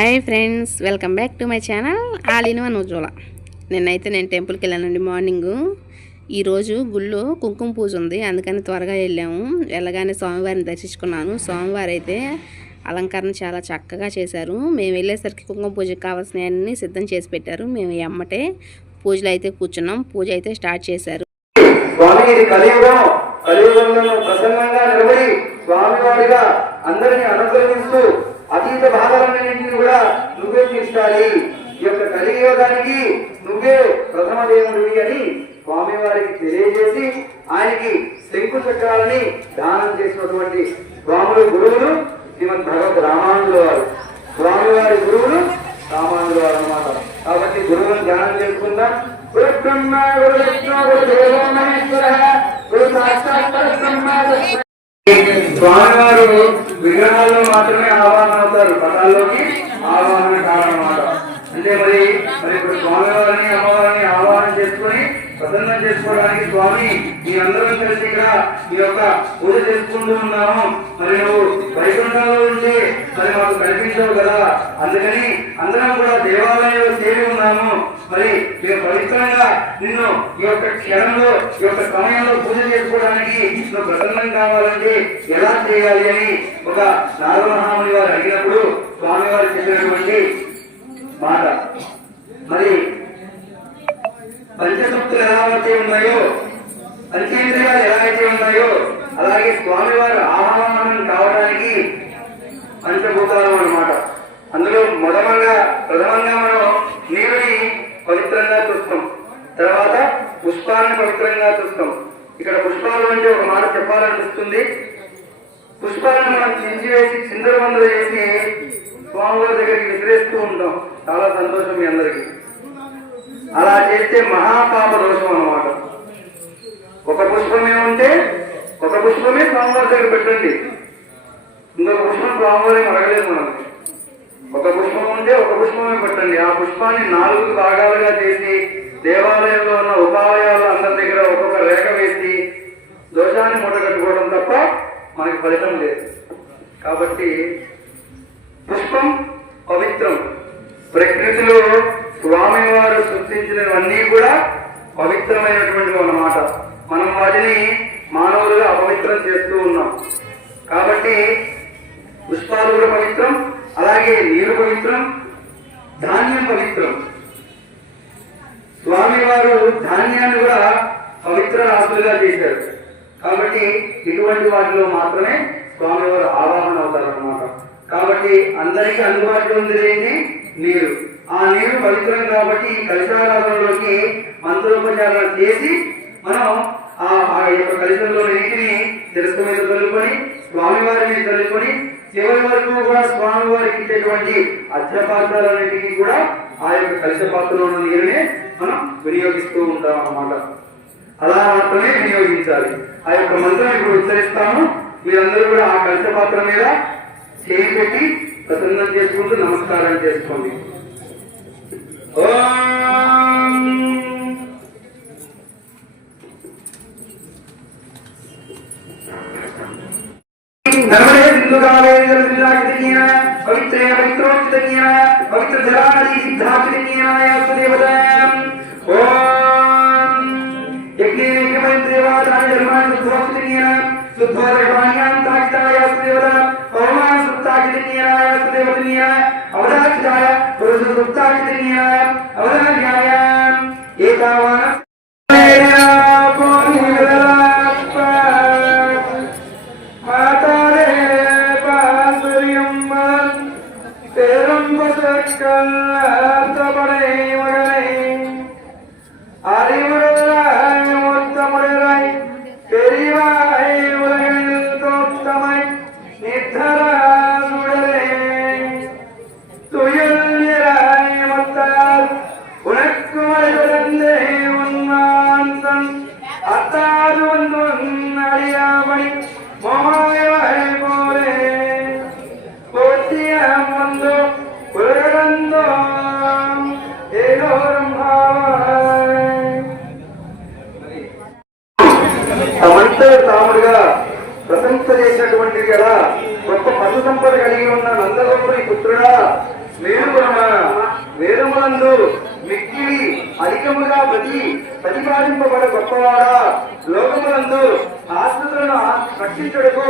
Hi friends, welcome back to my channel all in one Ujwala. నిన్నైతే నేను టెంపుల్కి వెళ్ళానండి. మార్నింగు ఈరోజు గుళ్ళో కుంకుమ పూజ ఉంది, అందుకని త్వరగా వెళ్ళాము. వెళ్ళగానే స్వామివారిని దర్శించుకున్నాను. స్వామివారు అయితే అలంకరణ చాలా చక్కగా చేశారు. మేము వెళ్ళేసరికి కుంకుమ పూజకి కావాల్సినవన్నీ సిద్ధం చేసి పెట్టారు. మేము ఎమ్మటే పూజలు అయితే కూర్చున్నాం. పూజ అయితే స్టార్ట్ చేశారు. స్వామివారిగా అందరినీ అనుగ్రహిస్తూ అతీత భాగాలన్నింటినీ కూడా నువ్వే తీర్చాలి. ఈ యొక్క కలియుగానికి నువ్వే ప్రథమ దేవుడివి అని స్వామివారికి తెలియజేసి ఆయనకి శంకు చక్రాలని దానం చేసినటువంటి స్వాములు గురువులు శ్రీమద్ భగవద్ రామానుజుల వారు. స్వామివారి గురువులు రామానుజుల వారు అన్నమాట. కాబట్టి గురువులను ధ్యానం చేసుకుందాం. గురు బ్రహ్మ గురు విష్ణు గురు దేవో మహేశ్వర గురు సాక్షాత్ పరబ్రహ్మ. స్వామివారు విగ్రహాల్లో మాత్రమే ఆవాహన అవుతారు, పటాల్లోకి ఆవాహన కావాలన్నమాట. అంటే మరి ఇప్పుడు స్వామివారిని అమ్మవారిని ఆవాహన చేసుకుని ప్రసన్నం చేసుకోవడానికి స్వామి మీ అందరం కలిసి ఇక్కడ ఈ యొక్క పూజ చేసుకుంటూ ఉన్నాము. మరి నువ్వు వైకుంఠంలో ఉంటే మరి మాకు కనిపించవు కదా, అందుకని అందరం కూడా దేవాలయంలో చేరి ఉన్నాము. మరి మేము పవిత్రంగా నిన్ను ఈ యొక్క క్షణంలో ఈ యొక్క సమయంలో పూజ చేసుకోవడానికి నువ్వు ప్రసన్నం కావాలంటే ఎలా చేయాలి అని ఒక నారదమహాముని వారు అడిగినప్పుడు స్వామివారు చెప్పినటువంటి మాట. మరి పంచశక్తులు ఎలా అయితే ఉన్నాయో, పంచేంద్రియాలు ఎలా అయితే ఉన్నాయో, అలాగే స్వామివారు ఆహ్వానం కావడానికి పంచభూతాలు అన్నమాట. అందులో ప్రథమంగా మనం నీరుని పవిత్రంగా చూస్తాం, తర్వాత పుష్పాలను పవిత్రంగా చూస్తాం. ఇక్కడ పుష్పాలు అంటే ఒక మాట చెప్పాలనిపిస్తుంది. పుష్పాలను మనం చించివేసి చిందరవందర చేసి స్వామివారి దగ్గరికి విసిరేస్తూ ఉంటాం. చాలా సంతోషం మీ అందరికీ. అలా చేస్తే మహాపాప దోషం అన్నమాట. ఒక పుష్పమే ఉంటే ఒక పుష్పమే స్వామివారి దగ్గర పెట్టండి, ఇంకొక పుష్పం స్వామివారి అడగలేదు మనం. ఒక పుష్పం ఉంటే ఒక పుష్పమే పెట్టండి. ఆ పుష్పాన్ని 4 భాగాలుగా చేసి దేవాలయంలో ఉన్న ఉపాలయాలు అందరి దగ్గర ఒక్కొక్క రేఖ వేసి దోషాన్ని మూట కట్టుకోవడం తప్ప మనకి ఫలితం లేదు. కాబట్టి పుష్పం పవిత్రం. ప్రకృతిలో స్వామివారు సృష్టించినవన్నీ కూడా పవిత్రమైనటువంటివి అన్నమాట. మనం వాటిని మానవులుగా అపవిత్రం చేస్తూ ఉన్నాం. కాబట్టి పుష్పాలు కూడా పవిత్రం, అలాగే నీరు పవిత్రం, ధాన్యం పవిత్రం. స్వామివారు ధాన్యాన్ని కూడా పవిత్ర రాసులుగా చేశారు. కాబట్టి ఇటువంటి వాటిలో మాత్రమే స్వామివారు ఆవాహన అవుతారన్నమాట. కాబట్టి అందరికీ అందుబాటులో ఉంది ఏంటి? నీరు. ఆ నీరు పవిత్రం కాబట్టి ఈ కలశారాధనలోకి మంత్రోపచారణ చేసి మనం ఆ యొక్క కలశంలో నీటిని శిరస్సు మీద చల్లుకొని స్వామివారి మీద చల్లుకొని చివరి వరకు కూడా స్వామివారికి ఇచ్చేటువంటి అర్ఘ్యపాత్రాలన్నింటినీ కూడా ఆ యొక్క కలశ పాత్రలో ఉన్న నీరునే మనం వినియోగిస్తూ ఉంటాం అన్నమాట. అలా మాత్రమే వినియోగించాలి. ఆ యొక్క మంత్రం ఇప్పుడు ఉచ్చరిస్తాము. మీరందరూ కూడా ఆ కలశ పాత్ర మీద చేయి పెట్టి ప్రసన్నం చేసుకుంటూ నమస్కారం చేసుకోండి. నర్మదే సింధుకాలే జలశిలాకితనీయ పవిత్రే పవిత్రోచితనీయ పవిత్ర జలానదీ సిద్ధాకితనీయాయ సుదేవతాం. ఓం యజ్ఞేన పవిత్రేవాదాయ ధర్మాయ సుద్ధోచితనీయ సుద్ధోర్వాణ్యాం తాకితాయ సుదేవతాం. ఓమాయ సుత్తాకితనీయాయ సుదేవతనీయ అవధాకితాయ పురుష సుత్తాకితనీయాయ అవధాన్యాయ ఏతావాన నందు మిక్కిలి అధికముగా ప్రతిపాదింపబడ గొప్పవాడా, లోకములందు ఆశ్రితులను రక్షించుటకు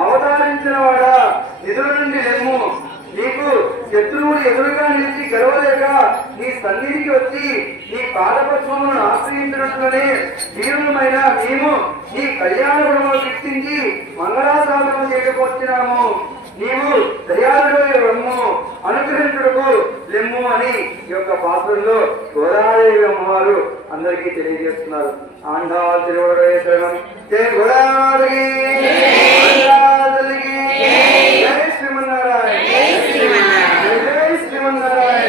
అవతరించిన వాడా, నిధుల నుండి లెమ్ము. నీకు శత్రువులు ఎదురుగా నిలిచి గెలవలేక నీ సన్నిధికి వచ్చి నీ పాదపద్మములను ఆశ్రయించినట్లుగానే జీవనమైన మేము నీ కళ్యాణ గుణములు గుర్తించి మంగళాశాసనం చేయకపోతున్నాము. నీవు దయాళుడై రమ్ము, అనుగ్రహించుటకు లెమ్ము అని ఈ యొక్క పాత్రలో గోదాదేవి అమ్మవారు అందరికీ తెలియజేస్తున్నారు. ఆండా తిరువడే శరణం, జయ గోదావరి, జయ శ్రీమన్నారాయణ, జయ శ్రీమన్నారాయణ.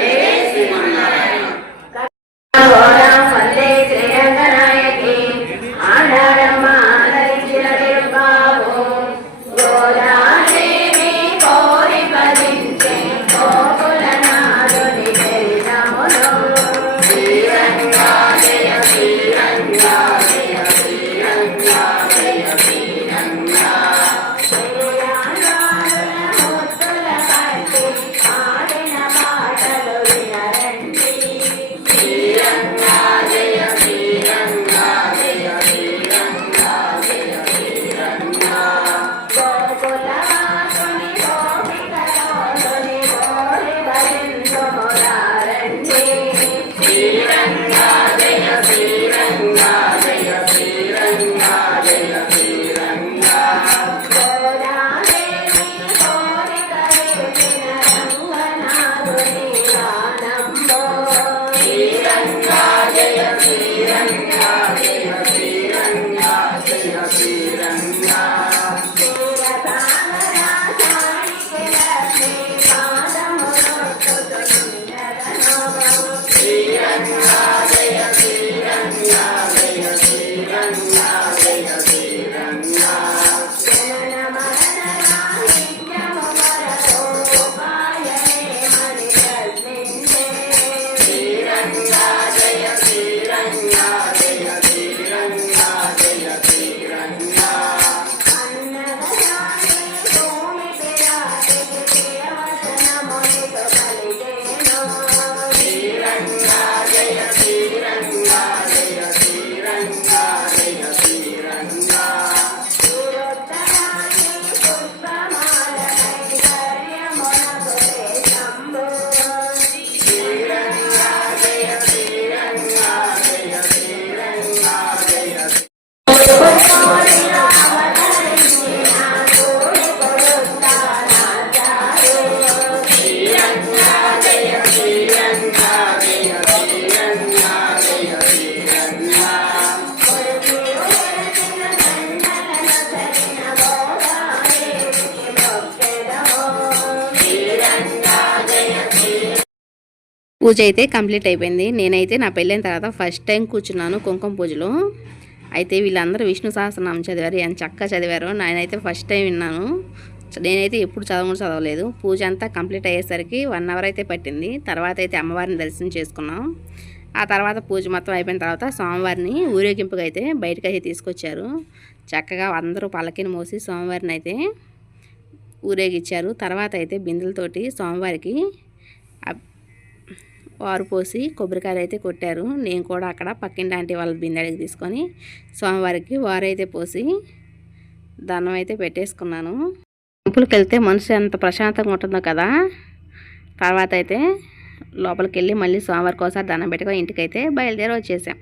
పూజ అయితే కంప్లీట్ అయిపోయింది. నేనైతే నా పెళ్ళైన తర్వాత ఫస్ట్ టైం కూర్చున్నాను కుంకుమ పూజలో. అయితే వీళ్ళందరూ విష్ణు సహస్రనామం చదివారు, ఎంత చక్కగా చదివారు. నేనైతే ఫస్ట్ టైం విన్నాను. నేనైతే ఎప్పుడు చదవలేదు. పూజ అంతా కంప్లీట్ అయ్యేసరికి 1 అవర్ అయితే పట్టింది. తర్వాత అయితే అమ్మవారిని దర్శనం చేసుకున్నాం. ఆ తర్వాత పూజ మొత్తం అయిపోయిన తర్వాత స్వామివారిని ఊరేగింపుగా అయితే బయటకు అయితే తీసుకొచ్చారు. చక్కగా అందరూ పల్లకిని మోసి స్వామివారిని అయితే ఊరేగించారు. తర్వాత అయితే బిందెలతోటి స్వామివారికి వారు పోసి కొబ్బరికాయలు అయితే కొట్టారు. నేను కూడా అక్కడ పక్కింటి ఆంటీ వాళ్ళ బిందెడికి తీసుకొని స్వామివారికి వారైతే పోసి దండం అయితే పెట్టేసుకున్నాను. టెంపుల్కి వెళ్తే మనసు ఎంత ప్రశాంతంగా ఉంటుందో కదా. తర్వాత అయితే లోపలికి వెళ్ళి మళ్ళీ స్వామివారికి ఒకసారి దండం పెట్టుకొని ఇంటికైతే బయలుదేరి వచ్చేసాం.